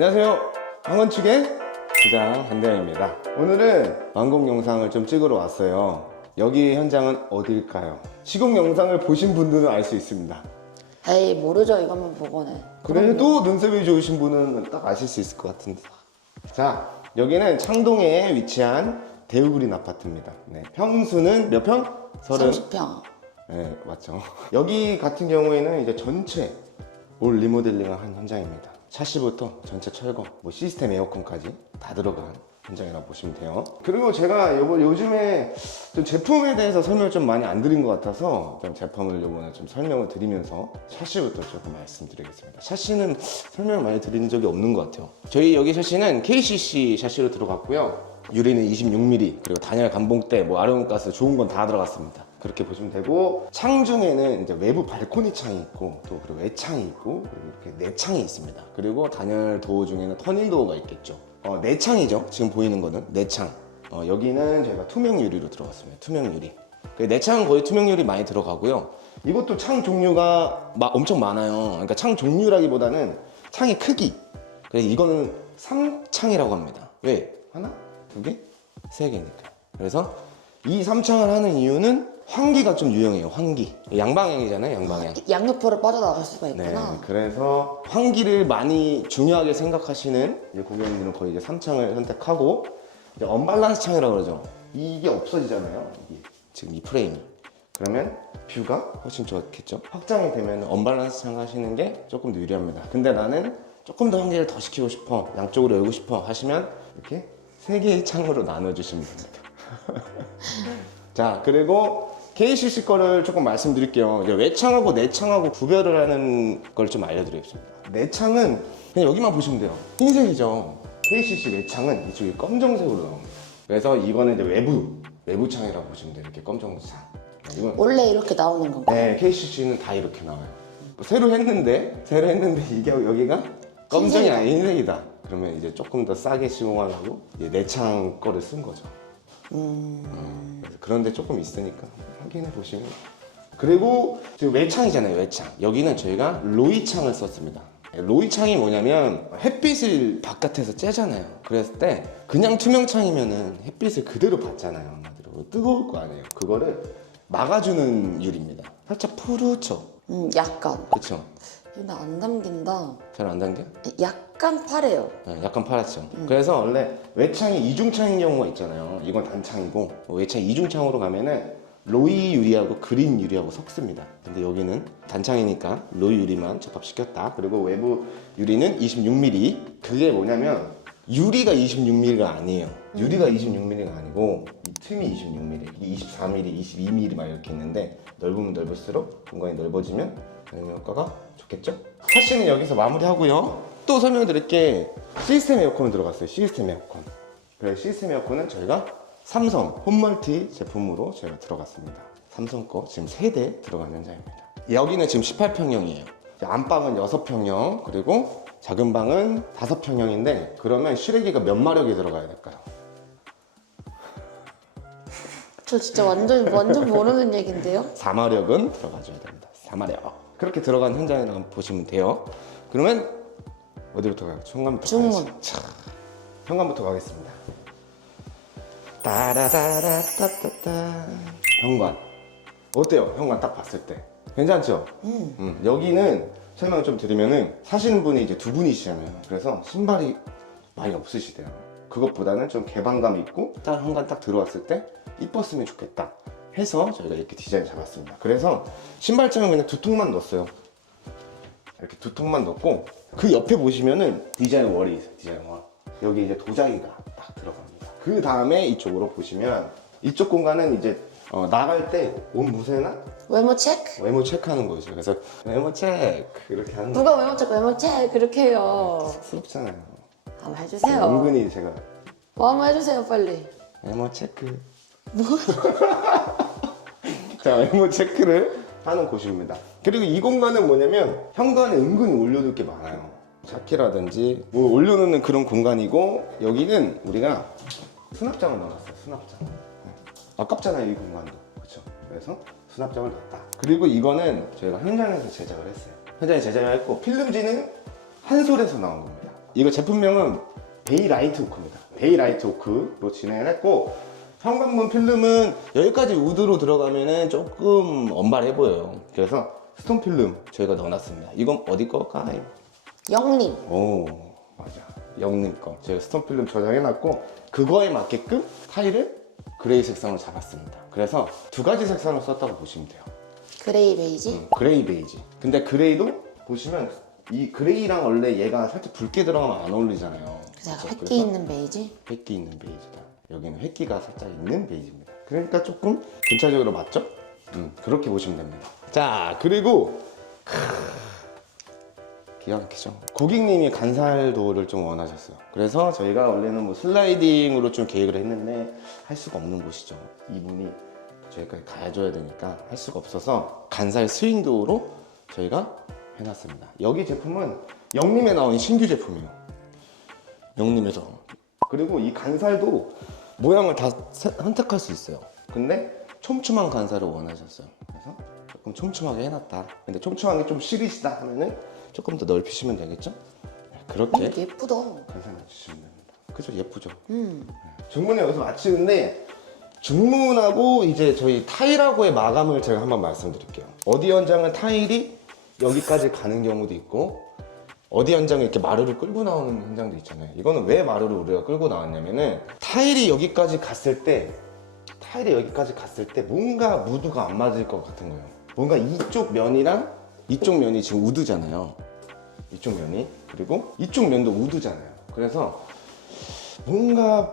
안녕하세요. 황건축의 부장 한대현입니다. 오늘은 완공 영상을 좀 찍으러 왔어요. 여기 현장은 어딜까요? 시공 영상을 보신 분들은 알 수 있습니다. 에이 모르죠. 이것만 보고는. 그래도 눈썹이 좋으신 분은 딱 아실 수 있을 것 같은데. 자, 여기는 창동에 위치한 대우그린 아파트입니다. 네, 평수는 몇 평? 30평. 네, 맞죠. 여기 같은 경우에는 이제 전체 올 리모델링을 한 현장입니다. 샤시부터 전체 철거, 뭐 시스템 에어컨까지 다 들어간 현장이라고 보시면 돼요. 그리고 제가 요즘에 좀 제품에 대해서 설명을 좀 많이 안 드린 것 같아서 좀 제품을 이번에 좀 설명을 드리면서 샤시부터 조금 말씀드리겠습니다. 샤시는 설명을 많이 드린 적이 없는 것 같아요. 저희 여기 샤시는 KCC 샤시로 들어갔고요. 유리는 26mm, 그리고 단열 감봉대, 뭐 아르몬가스 좋은 건 다 들어갔습니다. 그렇게 보시면 되고, 창 중에는 이제 외부 발코니 창이 있고, 또 그리고 외창이 있고, 그리고 이렇게 내창이 있습니다. 그리고 단열 도어 중에는 터닝 도어가 있겠죠. 내창이죠. 지금 보이는 거는 내창. 여기는 저희가 투명 유리로 들어갔습니다. 투명 유리. 내창은 거의 투명 유리 많이 들어가고요. 이것도 창 종류가 엄청 많아요. 그러니까 창 종류라기보다는 창의 크기. 그래서 이거는 3창이라고 합니다. 왜? 하나? 두 개? 세 개니까. 그래서 이 3창을 하는 이유는 환기가 좀 유용해요. 환기. 양방향이잖아요. 양방향. 양옆으로 빠져나갈 수가 네, 있구나. 그래서 환기를 많이 중요하게 생각하시는 이제 고객님들은 거의 이제 3창을 선택하고, 이제 언밸런스 창이라고 그러죠. 이게 없어지잖아요. 이게 지금 이 프레임이. 그러면 뷰가 훨씬 좋겠죠. 확장이 되면 언밸런스 창 하시는 게 조금 더 유리합니다. 근데 나는 조금 더 환기를 더 시키고 싶어, 양쪽으로 열고 싶어 하시면 이렇게 3개의 창으로 나눠주시면 됩니다. 자, 그리고 KCC 거를 조금 말씀드릴게요. 이제 외창하고 내창하고 구별을 하는 걸 좀 알려드리겠습니다. 내창은 그냥 여기만 보시면 돼요. 흰색이죠. KCC 내창은 이쪽이 검정색으로 나옵니다. 그래서 이거는 이제 외부 창이라고 보시면 돼요. 이렇게 검정색 창. 이건 원래 이렇게 나오는 건가요? 네, KCC는 다 이렇게 나와요. 새로 했는데 이게 여기가 검정이 아닌 흰색이다. 그러면 이제 조금 더 싸게 시공하려고 이제 내창 거를 쓴 거죠. 그런데 조금 있으니까 확인해 보시면. 그리고 지금 외창이잖아요. 외창. 여기는 저희가 로이창을 썼습니다. 로이창이 뭐냐면 햇빛을 바깥에서 쬐잖아요. 그랬을 때 그냥 투명창이면은 햇빛을 그대로 받잖아요. 한마디로 뜨거울 거 아니에요. 그거를 막아주는 유리입니다. 살짝 푸르죠. 약간. 그렇죠. 근데 안 담긴다. 잘 안 당겨? 약간 파래요. 네, 약간 파랗죠. 그래서 원래 외창이 이중창인 경우가 있잖아요. 이건 단창이고, 외창 이중창으로 가면은 로이 유리하고 그린 유리하고 섞습니다. 근데 여기는 단창이니까 로이 유리만 접합시켰다. 그리고 외부 유리는 26mm. 그게 뭐냐면 유리가 26mm가 아니에요. 유리가 26mm가 아니고 이 틈이 26mm, 이게 24mm, 22mm 막 이렇게 있는데, 넓으면 넓을수록 공간이 넓어지면 단열 효과가 좋겠죠? 샤시는 여기서 마무리하고요. 또 설명드릴게, 시스템 에어컨을 들어갔어요. 시스템 에어컨. 그래서 시스템 에어컨은 저희가 삼성 홈멀티 제품으로 저희가 들어갔습니다. 삼성 거 지금 3대 들어간 현장입니다. 여기는 지금 18평형이에요. 안방은 6평형, 그리고 작은 방은 5평형인데, 그러면 실외기가 몇 마력이 들어가야 될까요? 저 진짜 완전 모르는 얘긴데요. 4마력은 들어가줘야 됩니다. 4마력. 그렇게 들어간 현장을 한번 보시면 돼요. 그러면 어디부터 가요? 현관부터 중문. 가야지. 자, 현관부터 가겠습니다. 따라다라따따따. 현관. 어때요? 현관 딱 봤을 때. 괜찮죠? 여기는 설명 좀 드리면은, 사시는 분이 이제 두 분이시잖아요. 그래서 신발이 많이 없으시대요. 그것보다는 좀 개방감 있고 딱 현관 딱 들어왔을 때 이뻤으면 좋겠다 해서 저희가 이렇게 디자인 잡았습니다. 그래서 신발장은 그냥 2통만 넣었어요. 이렇게 2통만 넣고, 그 옆에 보시면은 디자인 월이 있어요. 디자인 월. 여기 이제 도자기가 딱 들어갑니다. 그 다음에 이쪽으로 보시면, 이쪽 공간은 이제 나갈 때 옷 무쇠나 외모 체크? 외모 체크하는 거죠. 그래서 외모 체크 이렇게 하는 거. 누가 외모 체크 그렇게 해요. 쑥스럽잖아요. 한번 해주세요. 은근히 제가 한번 해주세요 빨리. 외모 체크. 자, 외모 체크를 하는 곳입니다. 그리고 이 공간은 뭐냐면, 현관에 은근히 올려둘 게 많아요. 차키라든지 뭐 올려놓는 그런 공간이고, 여기는 우리가 수납장을 넣어놨어요. 수납장. 아깝잖아요, 이 공간도. 그렇죠? 그래서 수납장을 넣었다. 그리고 이거는 저희가 현장에서 제작을 했어요. 현장에 제작을 했고, 필름지는 한솔에서 나온 겁니다. 이거 제품명은 베이라이트 오크입니다. 베이라이트 오크로 진행을 했고, 현관문 필름은 여기까지 우드로 들어가면은 조금 언발해 보여요. 그래서 스톤 필름 저희가 넣어놨습니다. 이건 어디 걸까요? 영림. 오, 맞아. 영림 거. 제가 스톤 필름 저장해놨고, 그거에 맞게끔 타일을 그레이 색상으로 잡았습니다. 그래서 두 가지 색상을 썼다고 보시면 돼요. 그레이 베이지. 그레이 베이지. 근데 그레이도 보시면 이 그레이랑 원래 얘가 살짝 붉게 들어가면 안 어울리잖아요. 그래서 그렇죠? 획기 그래서 있는 베이지. 획기 있는 베이지다. 여기는 획기가 살짝 있는 베이지입니다. 그러니까 조금 근차적으로 맞죠? 그렇게 보시면 됩니다. 자, 그리고 기가 막히죠. 고객님이 간살도를 좀 원하셨어요. 그래서 저희가 원래는 뭐 슬라이딩으로 좀 계획을 했는데 할 수가 없는 곳이죠. 이분이 저희까지 가져야 되니까 할 수가 없어서 간살 스윙도어로 저희가 해놨습니다. 여기 제품은 영림에 나온 신규 제품이에요. 영림에서. 그리고 이 간살도 모양을 다 선택할 수 있어요. 근데 촘촘한 간살을 원하셨어요. 그래서 조금 촘촘하게 해놨다. 근데 촘촘한 게 좀 싫으시다 하면은 조금 더 넓히시면 되겠죠? 그렇게 예쁘다. 간살만 주시면 됩니다. 그죠? 예쁘죠? 중문은 여기서 마치는데, 중문하고 이제 저희 타일하고의 마감을 제가 한번 말씀드릴게요. 어디 현장은 타일이 여기까지 가는 경우도 있고, 어디 현장에 이렇게 마루를 끌고 나오는 현장도 있잖아요. 이거는 왜 마루를 우리가 끌고 나왔냐면은, 타일이 여기까지 갔을 때 뭔가 무드가 안 맞을 것 같은 거예요. 뭔가 이쪽 면이랑 이쪽 면이 지금 우드잖아요. 이쪽 면이. 그리고 이쪽 면도 우드잖아요. 그래서 뭔가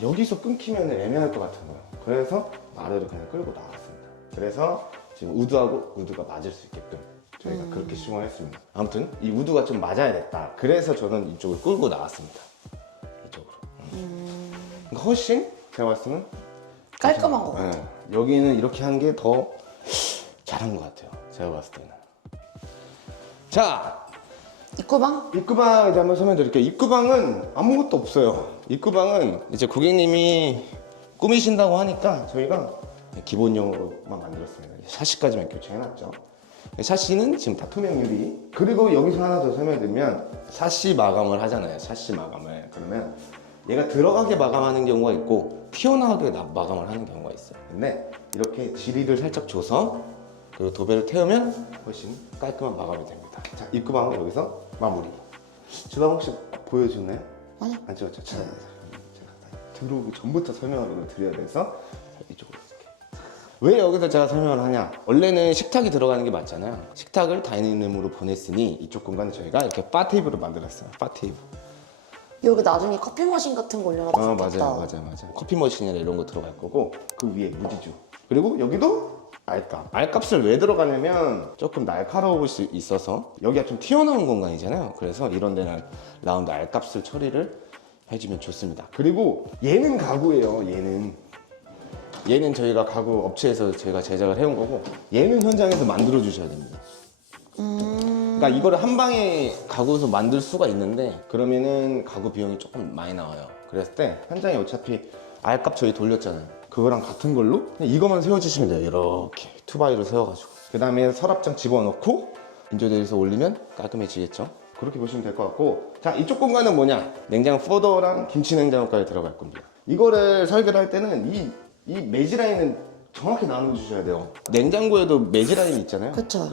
여기서 끊기면 애매할 것 같은 거예요. 그래서 마루를 그냥 끌고 나왔습니다. 그래서 지금 우드하고 우드가 맞을 수 있게끔 저희가 그렇게 시공을 했습니다. 아무튼 이 우드가 좀 맞아야겠다. 그래서 저는 이쪽을 끌고 나왔습니다. 이쪽으로. 그러니까 훨씬 제가 봤을 때는 깔끔한 거 같아. 여기는 이렇게 한 게 더 잘한 것 같아요. 제가 봤을 때는. 자, 입구방? 입구방 이제 한번 설명드릴게요. 입구방은 아무것도 없어요. 입구방은 이제 고객님이 꾸미신다고 하니까 저희가 기본용으로만 만들었습니다. 샤시까지만 교체해놨죠. 샤시는 지금 다 투명 유리. 그리고 여기서 하나 더 설명드리면, 샤시 마감을 하잖아요. 샤시 마감을. 그러면 얘가 들어가게 마감하는 경우가 있고 튀어나오게 마감을 하는 경우가 있어요. 근데 이렇게 지리를 살짝 줘서 그리고 도배를 태우면 훨씬 깔끔한 마감이 됩니다. 자, 입구방은 여기서 마무리. 주방 혹시 보여주나요? 아니요. 안 찍었죠? 제가 들어오기 전부터 설명을 드려야 돼서 이쪽으로 이렇게. 왜 여기서 제가 설명을 하냐? 원래는 식탁이 들어가는 게 맞잖아요. 식탁을 다이닝룸으로 보냈으니 이쪽 공간에 저희가 이렇게 바 테이블을 만들었어요. 바 테이블. 여기 나중에 커피 머신 같은 거 올려놔도 좋겠다. 맞아요. 커피 머신이나 이런 거 들어갈 거고, 그 위에 무디주. 그리고 여기도 알값을 왜 들어가냐면 조금 날카로울 수 있어서 여기가 좀 튀어나온 공간이잖아요. 그래서 이런 데는 라운드 알값을 처리를 해주면 좋습니다. 그리고 얘는 가구예요. 얘는 저희가 가구 업체에서 저희가 제작을 해온 거고, 얘는 현장에서 만들어 주셔야 됩니다. 그러니까 이거를 한 방에 가구에서 만들 수가 있는데 그러면은 가구 비용이 조금 많이 나와요. 그랬을 때 현장에 어차피 알값 저희 돌렸잖아요. 그거랑 같은 걸로 그냥 이거만 세워주시면 돼요. 이렇게 투바이로 세워가지고, 그 다음에 서랍장 집어넣고 인조대에서 올리면 깔끔해지겠죠. 그렇게 보시면 될 것 같고, 자, 이쪽 공간은 뭐냐? 냉장 포더랑 김치 냉장고까지 들어갈 겁니다. 이거를 설계를 할 때는 이 매지 라인은 정확히 나눠주셔야 돼요. 냉장고에도 매지 라인이 있잖아요. 그쵸.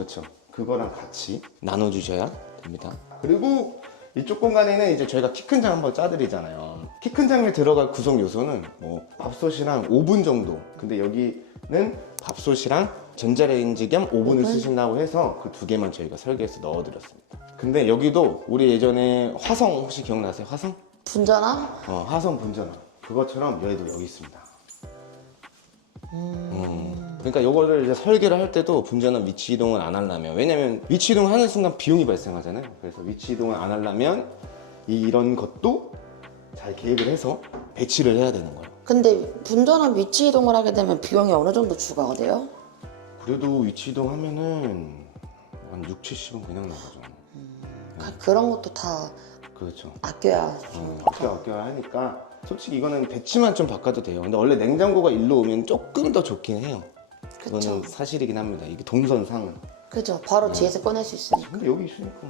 그거랑 같이 나눠주셔야 됩니다. 그리고 이쪽 공간에는 이제 저희가 키 큰 장 한번 짜드리잖아요. 키 큰 장에 들어갈 구성 요소는 뭐 밥솥이랑 오븐 정도. 근데 여기는 밥솥이랑 전자레인지 겸 오븐을 쓰신다고 해서 그 두 개만 저희가 설계해서 넣어드렸습니다. 근데 여기도 우리 예전에 화성 혹시 기억나세요? 화성? 분전화? 화성 분전화. 그것처럼 얘도 여기 있습니다. 그러니까 이거를 이제 설계를 할 때도 분전화 위치 이동을 안 하려면, 왜냐면 위치 이동을 하는 순간 비용이 발생하잖아요. 그래서 위치 이동을 안 하려면 이런 것도 잘 계획을 해서 배치를 해야 되는 거예요. 근데 분전화 위치 이동을 하게 되면 비용이 어느 정도 추가가 돼요? 그래도 위치 이동하면은 한 6, 70은 그냥 나가죠. 그런 것도 다 그렇죠. 아껴야 아껴야 하니까 솔직히 이거는 배치만 좀 바꿔도 돼요. 근데 원래 냉장고가 일로 오면 조금 더 좋긴 해요. 그거는 그쵸. 사실이긴 합니다. 이게 동선상은. 그죠. 바로 뒤에서 꺼낼 수 있으니까. 근데 여기 있으니까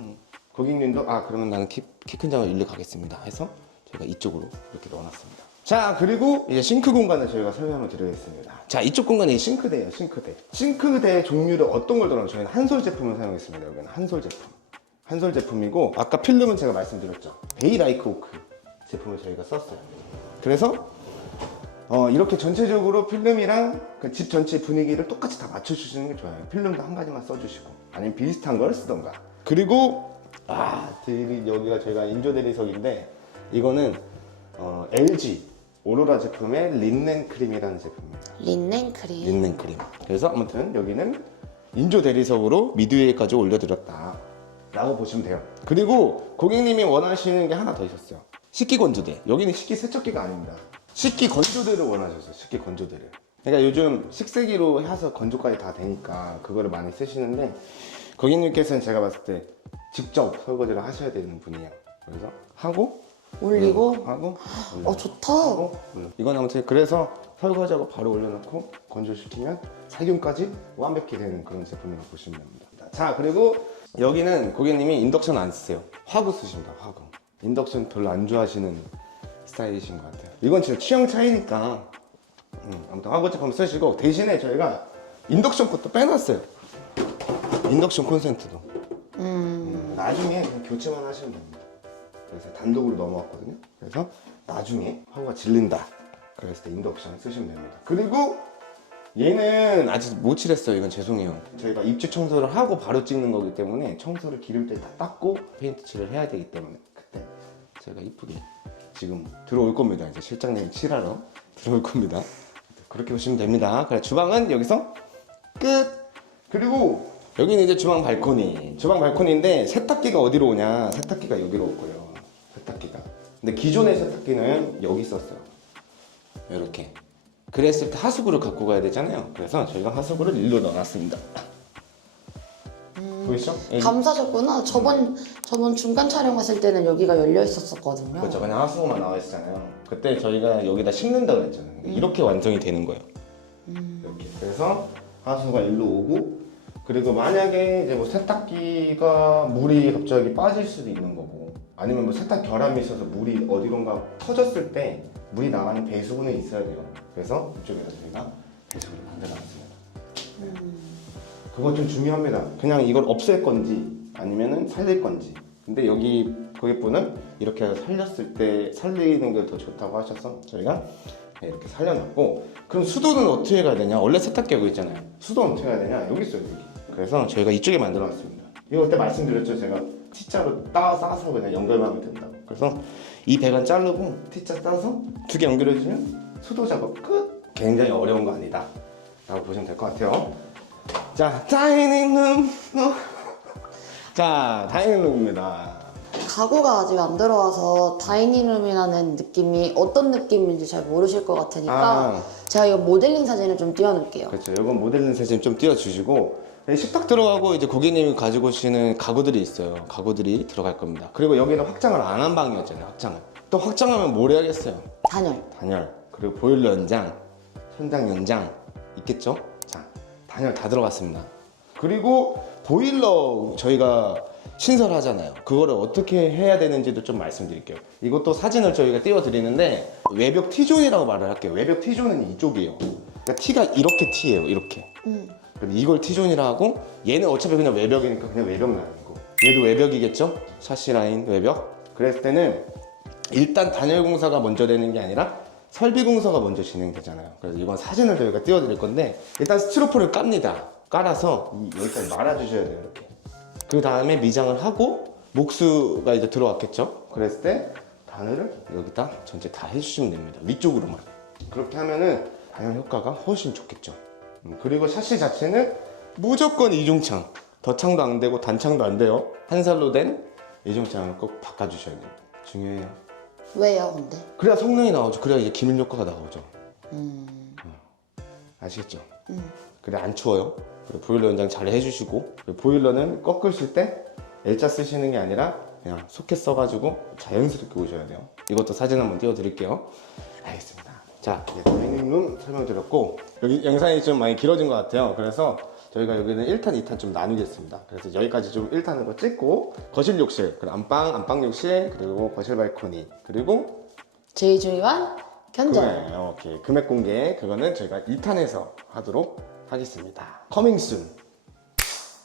고객님도 그러면 나는 키 큰 장을 일로 가겠습니다 해서 저희가 이쪽으로 이렇게 넣어놨습니다. 자, 그리고 이제 싱크 공간을 저희가 설명을 드리겠습니다. 자, 이쪽 공간이 싱크대예요. 싱크대 종류를 어떤 걸 들어요? 저희는 한솔 제품을 사용했습니다. 여기는 한솔 제품이고, 아까 필름은 제가 말씀드렸죠. 베이라이크 오크 제품을 저희가 썼어요. 그래서 이렇게 전체적으로 필름이랑 그 집 전체 분위기를 똑같이 다 맞춰주시는 게 좋아요. 필름도 한 가지만 써주시고, 아니면 비슷한 걸 쓰던가. 그리고 여기가 저희가 인조 대리석인데, 이거는 LG 오로라 제품의 린넨 크림이라는 제품입니다. 린넨 크림. 그래서 아무튼 여기는 인조 대리석으로 미드웨이까지 올려드렸다 라고 보시면 돼요. 그리고 고객님이 원하시는 게 하나 더 있었어요. 식기 건조대. 여기는 식기 세척기가 아닙니다. 식기 건조대를 원하셨어요. 식기 건조대를. 그러니까 요즘 식세기로 해서 건조까지 다 되니까 그거를 많이 쓰시는데, 고객님께서는 제가 봤을 때 직접 설거지를 하셔야 되는 분이에요. 그래서 하고 올리고. 하고 좋다. 이건 아무튼 그래서 설거지하고 바로 올려놓고 건조시키면 살균까지 완벽히 되는 그런 제품이라고 보시면 됩니다. 자, 그리고 여기는 고객님이 인덕션 안 쓰세요. 화구 쓰십니다. 화구. 인덕션 별로 안 좋아하시는 스타일이신 것 같아요. 이건 진짜 취향 차이니까 아무튼 화구 제품 쓰시고, 대신에 저희가 인덕션 것도 빼놨어요. 인덕션 콘센트도 나중에 그냥 교체만 하시면 됩니다. 그래서 단독으로 넘어왔거든요. 그래서 나중에 화구가 질린다 그랬을 때 인덕션 쓰시면 됩니다. 그리고 얘는 아직 못 칠했어요. 이건 죄송해요. 저희가 입주 청소를 하고 바로 찍는 거기 때문에 청소를 기름때 다 닦고 페인트 칠을 해야 되기 때문에 그때 제가 이쁘게 지금 들어올 겁니다. 이제 실장님이 칠하러 들어올 겁니다. 그렇게 보시면 됩니다. 그래, 주방은 여기서 끝. 그리고 여기는 이제 주방 발코니인데 세탁기가 어디로 오냐? 세탁기가 여기로 올 거예요. 세탁기가. 근데 기존의 세탁기는 여기 있었어요. 이렇게. 그랬을 때 하수구를 갖고 가야 되잖아요. 그래서 저희가 하수구를 일로 넣어놨습니다. 보이시죠? 감사셨구나. 저번 중간 촬영했을 때는 여기가 열려 있었거든요. 그렇죠. 그냥 하수구만 나와 있었잖아요. 그때 저희가 여기다 심는다고 했잖아요. 이렇게 완성이 되는 거예요. 이렇게. 그래서 하수구가 일로 오고, 그리고 만약에 이제 뭐 세탁기가 물이 갑자기 빠질 수도 있는 거고, 아니면 뭐 세탁 결함이 있어서 물이 어디론가 터졌을 때 물이 나가는 배수구는 있어야 돼요. 그래서 이쪽에다 저희가 배수구를 만들어놨습니다. 그거 좀 중요합니다. 그냥 이걸 없앨 건지 아니면은 살릴 건지. 근데 여기 고객분은 이렇게 해서 살렸을 때 살리는 게 더 좋다고 하셔서 저희가 이렇게 살려놨고, 그럼 수도는 어떻게 가야 되냐? 원래 세탁기 여기 있잖아요. 수도는 어떻게 가야 되냐? 여기 있어요, 여기. 그래서 저희가 이쪽에 만들어놨습니다. 이거 그때 말씀드렸죠. 제가 T자로 싸서 그냥 연결만 하면 된다고. 그래서 이 배관 자르고 T자 싸서 두 개 연결해주면 수도 작업 끝! 굉장히 어려운 거 아니다 라고 보시면 될 것 같아요. 자, 다이닝룸. 자, 다이닝룸입니다. 가구가 아직 안 들어와서 다이닝룸이라는 느낌이 어떤 느낌인지 잘 모르실 것 같으니까 제가 이거 모델링 사진을 좀 띄워놓을게요. 그렇죠. 이건 모델링 사진 좀 띄워주시고, 식탁 들어가고 이제 고객님이 가지고 오시는 가구들이 있어요. 가구들이 들어갈 겁니다. 그리고 여기는 확장을 안 한 방이었잖아요. 또 확장하면 뭘 해야겠어요? 단열. 그리고 보일러 연장, 현장 연장 있겠죠? 자, 단열 다 들어갔습니다. 그리고 보일러 저희가 신설하잖아요. 그거를 어떻게 해야 되는지도 좀 말씀드릴게요. 이것도 사진을 저희가 띄워드리는데, 외벽 T존이라고 말을 할게요. 외벽 T존은 이쪽이에요. 그러니까 T가 이렇게 T예요. 이렇게. 그럼 이걸 T존이라 하고, 얘는 어차피 그냥 외벽이니까 그냥 외벽 라인이고, 얘도 외벽이겠죠? 샤시 라인 외벽. 그랬을 때는 일단 단열 공사가 먼저 되는 게 아니라 설비 공사가 먼저 진행되잖아요. 그래서 이건 사진을 저희가 띄워드릴 건데, 일단 스티로폼을 깝니다. 깔아서 여기까지 말아주셔야 돼요. 이렇게. 그 다음에 미장을 하고 목수가 이제 들어왔겠죠? 그랬을 때 단열을 여기다 전체 다 해주시면 됩니다. 위쪽으로만. 그렇게 하면은 단열 효과가 훨씬 좋겠죠. 그리고 샤시 자체는 무조건 이중창. 덧창도 안 되고 단창도 안 돼요. 한살로 된 이중창을 꼭 바꿔주셔야 됩니다. 중요해요. 왜요, 근데? 그래야 성능이 나오죠. 그래야 이제 기밀 효과가 나오죠. 아시겠죠? 그래 안 추워요. 그리고 보일러 연장 잘 해주시고, 보일러는 꺾으실 때 L자 쓰시는 게 아니라 그냥 소켓 써가지고 자연스럽게 오셔야 돼요. 이것도 사진 한번 띄워드릴게요. 알겠습니다. 자, 이제 다이닝룸 설명드렸고, 여기 영상이 좀 많이 길어진 것 같아요. 그래서 저희가 여기는 1탄, 2탄 좀 나누겠습니다. 그래서 여기까지 좀 1탄으로 찍고 거실 욕실, 그리고 안방 욕실, 그리고 거실 발코니, 그리고 제일 중요한 견적. 오케이. 금액 공개 그거는 저희가 2탄에서 하도록 하겠습니다. 커밍순